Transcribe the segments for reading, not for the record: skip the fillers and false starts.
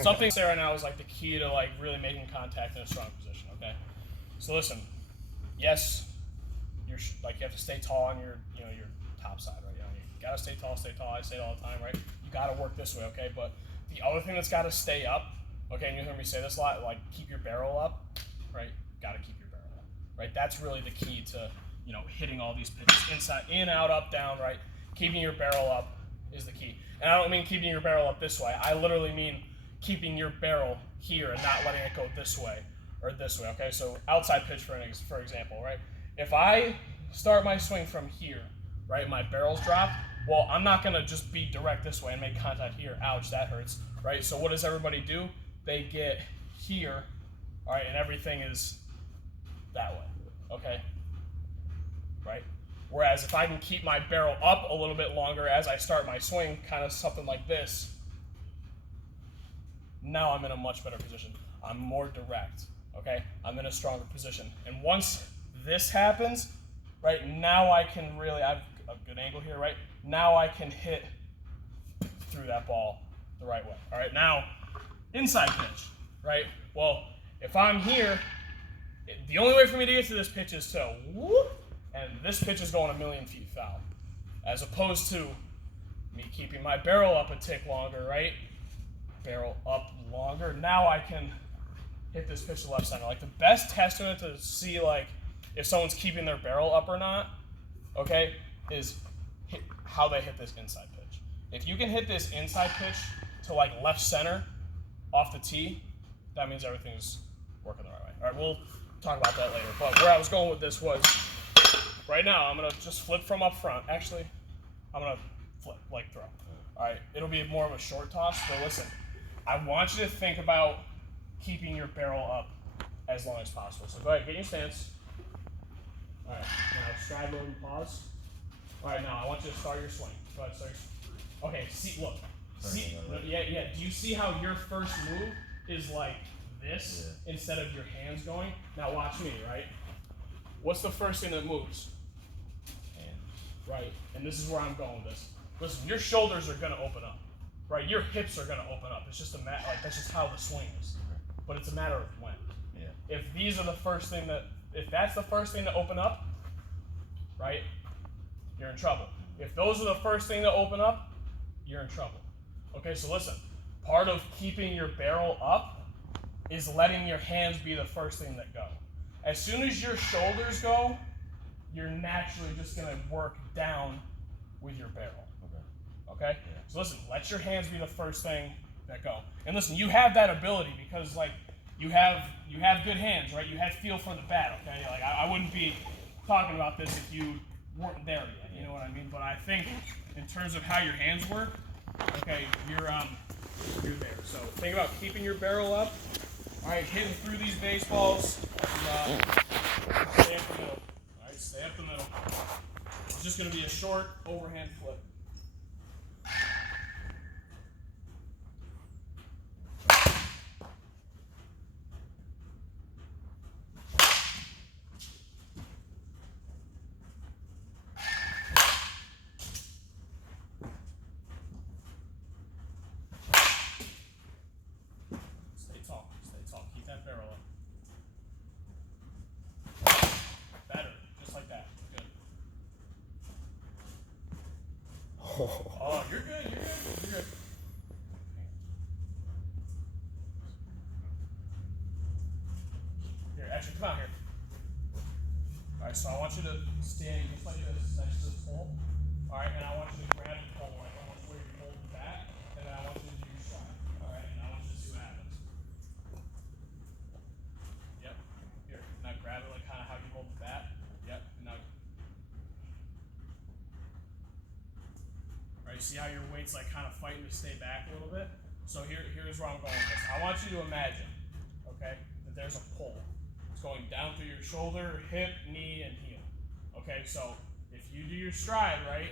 something there right now is like the key to like really making contact in a strong position. Okay, so listen, yes, you're like you have to stay tall on your your top side, right? You gotta stay tall, stay tall. I say it all the time, right? You gotta work this way, okay? But the other thing that's gotta stay up, okay, and you hear me say this a lot, like keep your barrel up, right? Gotta keep your barrel up, right? That's really the key to hitting all these pitches inside, in, out, up, down, right? Keeping your barrel up is the key. And I don't mean keeping your barrel up this way. I literally mean keeping your barrel here and not letting it go this way or this way, okay? So outside pitch, for example, right? If I start my swing from here, right, my barrel's dropped, well, I'm not going to just be direct this way and make contact here. Ouch, that hurts, right? So what does everybody do? They get here, all right, and everything is that way, okay? Right? Whereas if I can keep my barrel up a little bit longer as I start my swing, kind of something like this, now I'm in a much better position. I'm more direct, okay? I'm in a stronger position. And once this happens, right, now I can really, I have a good angle here, right? Now I can hit through that ball the right way. All right, now, inside pitch, right? Well, if I'm here, the only way for me to get to this pitch is to whoop, and this pitch is going a million feet foul, as opposed to me keeping my barrel up a tick longer, right? Barrel up longer. Now I can hit this pitch to left center. Like the best testament to see like if someone's keeping their barrel up or not, okay, is how they hit this inside pitch. If you can hit this inside pitch to like left center off the tee, that means everything's working the right way. All right, we'll talk about that later. But where I was going with this was, right now I'm gonna just flip from up front. Actually, I'm gonna flip, like throw. All right, it'll be more of a short toss, but listen, I want you to think about keeping your barrel up as long as possible. So go ahead, get your stance. All right, now stride, move, and pause. All right, now I want you to start your swing. Go ahead, start your swing. Okay, see, look. See, yeah. Do you see how your first move is like this instead of your hands going? Now watch me, right? What's the first thing that moves? Hands. Right, and this is where I'm going with this. Listen, your shoulders are gonna open up, right? Your hips are gonna open up. It's just that's just how the swing is. But it's a matter of when. Yeah. If that's the first thing to open up, right, you're in trouble. If those are the first thing to open up, you're in trouble. Okay, so listen, part of keeping your barrel up is letting your hands be the first thing that go. As soon as your shoulders go, you're naturally just gonna work down with your barrel. Okay? Yeah. So listen, let your hands be the first thing that go. And listen, you have that ability because like you have good hands, right? You have feel for the bat, okay? Like I wouldn't be talking about this if you weren't there yet, you know what I mean? But I think in terms of how your hands work, okay, you're there. So think about keeping your barrel up. All right, hitting through these baseballs. And, stay up the middle. All right, stay up the middle. It's just going to be a short overhand flip. Stay tall. Keep that barrel up. Better, just like that. Good. Oh, you're good. You're good. Here, actually, come out here. All right, so I want you to stand just like this next to the pole. All right, and I want you to grab the pole, like almost where you hold the bat, and then I want you to do your stride. All right, and I want you to see what happens. Yep. Here, now grab it like kind of how you hold the bat. Yep. Now. All right, see how your weight's like kind of fighting to stay back a little bit? So here's where I'm going with this. I want you to imagine, okay, that there's a pole. It's going down through your shoulder, hip, knee, and heel. Okay, so if you do your stride, right,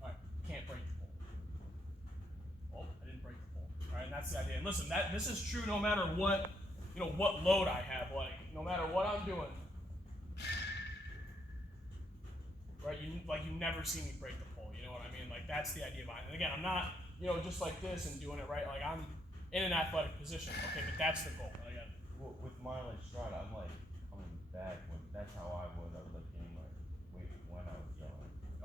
all right, you can't break the pole. Oh, I didn't break the pole. All right, and that's the idea. And listen, this is true no matter what, what load I have, like, no matter what I'm doing. Right, you never see me break the pole, you know what I mean? Like, that's the idea behind it. And again, I'm not, just like this and doing it right. Like, I'm in an athletic position. Okay, but that's the goal. Well, with my like stride, I'm like coming back. That's how I was. I was like getting my weight when I was going.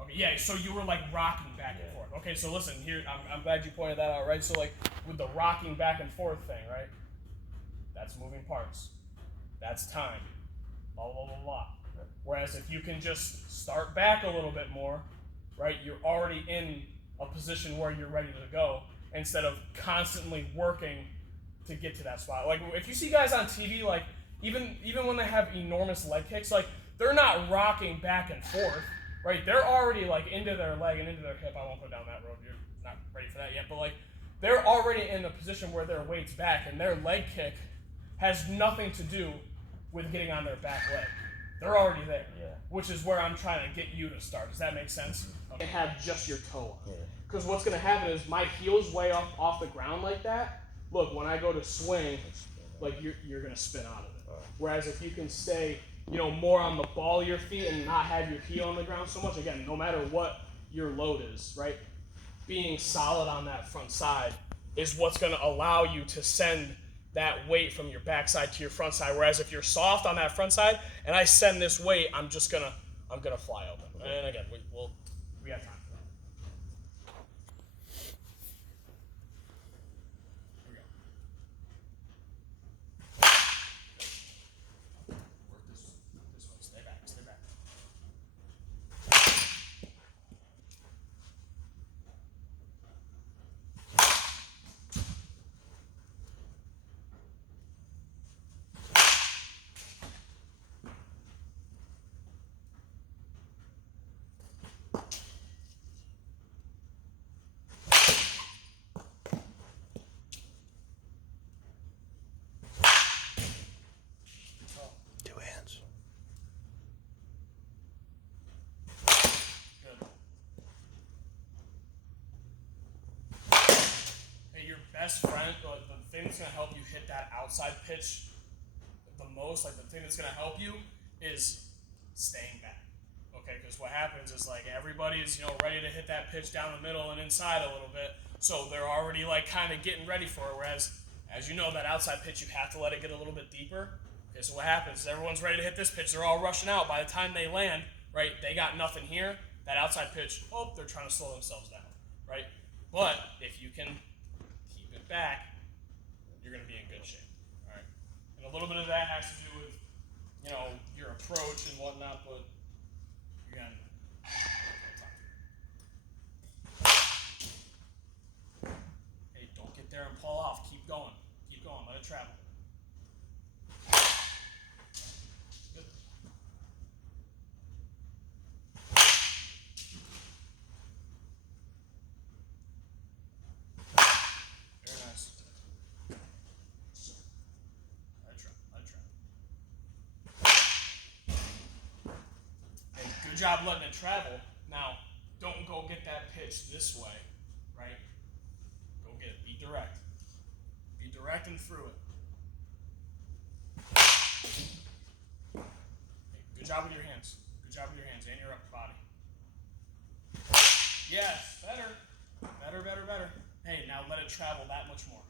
Okay, yeah. So you were like rocking back and forth. Okay, so listen here. I'm glad you pointed that out, right? So like with the rocking back and forth thing, right? That's moving parts. That's time. Blah blah blah blah. Right. Whereas if you can just start back a little bit more, right? You're already in a position where you're ready to go instead of constantly working to get to that spot. Like if you see guys on TV, like even when they have enormous leg kicks, like they're not rocking back and forth, right? They're already like into their leg and into their hip. I won't go down that road. You're not ready for that yet, but like they're already in a position where their weight's back and their leg kick has nothing to do with getting on their back leg. They're already there, which is where I'm trying to get you to start. Does that make sense? And have just your toe on. Because what's going to happen is my heel's way off the ground like that. Look, when I go to swing, like you're going to spin out of it. Whereas if you can stay, more on the ball of your feet and not have your heel on the ground so much, again, no matter what your load is, right? Being solid on that front side is what's going to allow you to send that weight from your backside to your front side. Whereas if you're soft on that front side and I send this weight, I'm gonna fly open. And again, we have time for that. Here we go. Work this way. Stay back. Best friend, the thing that's going to help you hit that outside pitch the most, like the thing that's going to help you is staying back. Okay, because what happens is like everybody's ready to hit that pitch down the middle and inside a little bit, so they're already like kind of getting ready for it. Whereas, as you know, that outside pitch you have to let it get a little bit deeper. Okay, so what happens is everyone's ready to hit this pitch, they're all rushing out. By the time they land, right, they got nothing here. That outside pitch, they're trying to slow themselves down, right? But if you can back, you're going to be in good shape. All right, and a little bit of that has to do with your approach and whatnot, but again, hey, don't get there and pull off. Keep going, let it travel. Good. Good job letting it travel. Now, don't go get that pitch this way, right? Go get it. Be direct. Be direct and through it. Okay, good job with your hands. Good job with your hands and your upper body. Yes, better. Better. Hey, now let it travel that much more.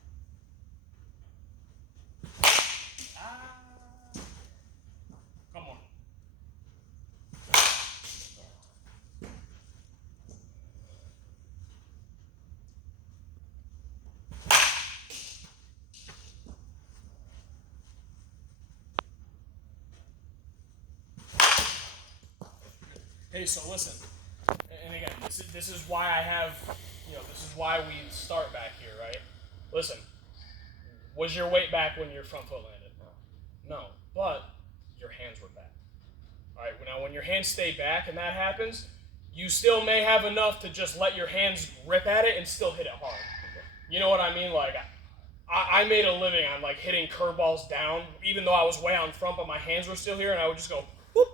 Come on. Hey, so listen, and again, this is why I have, this is why we start back here, right? Listen, was your weight back when your front foot landed? No, but your hands were back. All right, now when your hands stay back and that happens, you still may have enough to just let your hands rip at it and still hit it hard. You know what I mean? Like, I made a living on like hitting curveballs down, even though I was way out in front, but my hands were still here, and I would just go, whoop.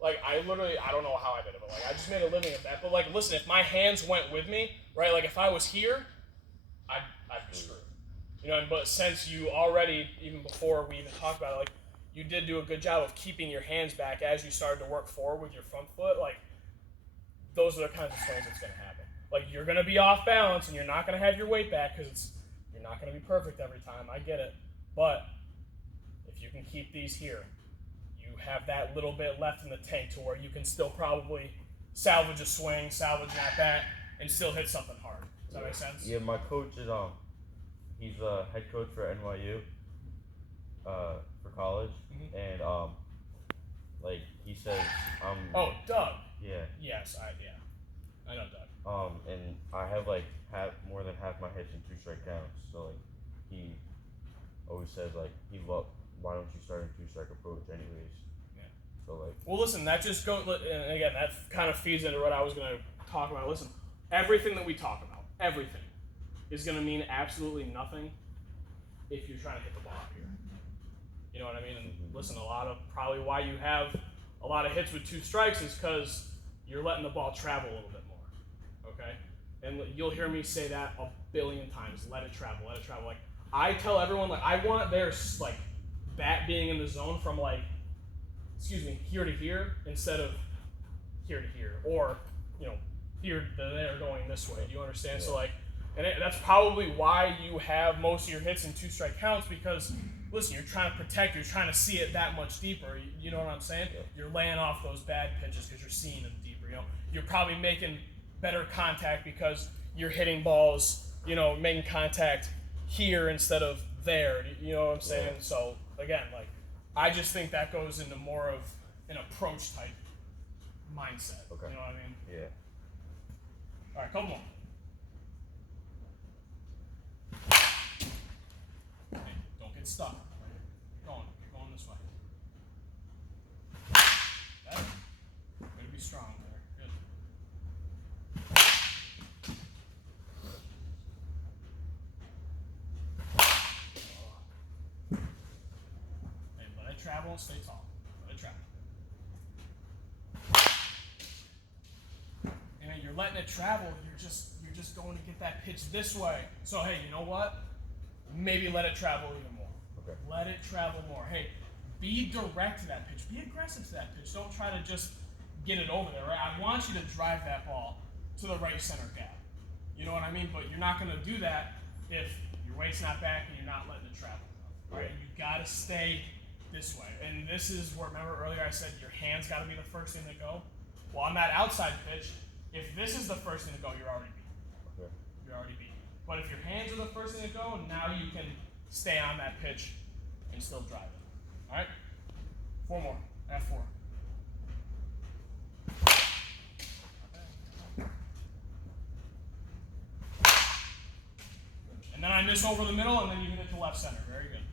Like, I don't know how I did it, but like, I just made a living of that. But like, listen, if my hands went with me, right, like if I was here, I'd be screwed. But since you already, even before we even talked about it, like, you did do a good job of keeping your hands back as you started to work forward with your front foot, like, those are the kinds of swings that's going to happen. Like, you're going to be off balance, and you're not going to have your weight back because You're not going to be perfect every time. I get it. But if you can keep these here, you have that little bit left in the tank to where you can still probably salvage a swing, salvage an at-bat, and still hit something hard. Does that make sense? Yeah, my coach is he's a head coach for NYU, for college, and like he says, Oh, Doug. yeah. Yes, I know Doug. And I have like more than half my hits in 2-strike counts. So like he always says like why don't you start in 2-strike approach anyways? Yeah. So like. Well, listen, that just goes, and again, that kind of feeds into what I was going to talk about. Listen, everything that we talk about, everything, is going to mean absolutely nothing if you're trying to hit the ball out here. You know what I mean? And listen, a lot of probably why you have a lot of hits with 2 strikes is because you're letting the ball travel a little bit more. Okay? And you'll hear me say that a billion times. Let it travel. Let it travel. Like I tell everyone, like I want their like bat being in the zone from like, here to here instead of here to here, or here to there going this way. Do you understand? Yeah. So like, and that's probably why you have most of your hits in 2-strike counts because. Listen, you're trying to protect, you're trying to see it that much deeper. You know what I'm saying? Yeah. You're laying off those bad pitches because you're seeing them deeper. You're probably making better contact because you're hitting balls, making contact here instead of there. You know what I'm saying? Yeah. So again, like I just think that goes into more of an approach type mindset. Okay. You know what I mean? Yeah. All right, couple more. Stuck. Keep going this way. Okay. Way to be strong there. Good. Hey, let it travel and stay tall. Let it travel. And you're letting it travel, you're just going to get that pitch this way. So hey, you know what? Maybe let it travel even more. Okay. Let it travel more. Hey, be direct to that pitch. Be aggressive to that pitch. Don't try to just get it over there, right? I want you to drive that ball to the right center gap. You know what I mean? But you're not going to do that if your weight's not back and you're not letting it travel. All right? You got to stay this way. And this is where, remember earlier I said your hands got to be the first thing to go? Well, on that outside pitch, if this is the first thing to go, you're already beat. Okay. You're already beat. But if your hands are the first thing to go, now you can stay on that pitch and still drive it. All right? 4 more. F4. And then I miss over the middle, and then you hit it to left center. Very good.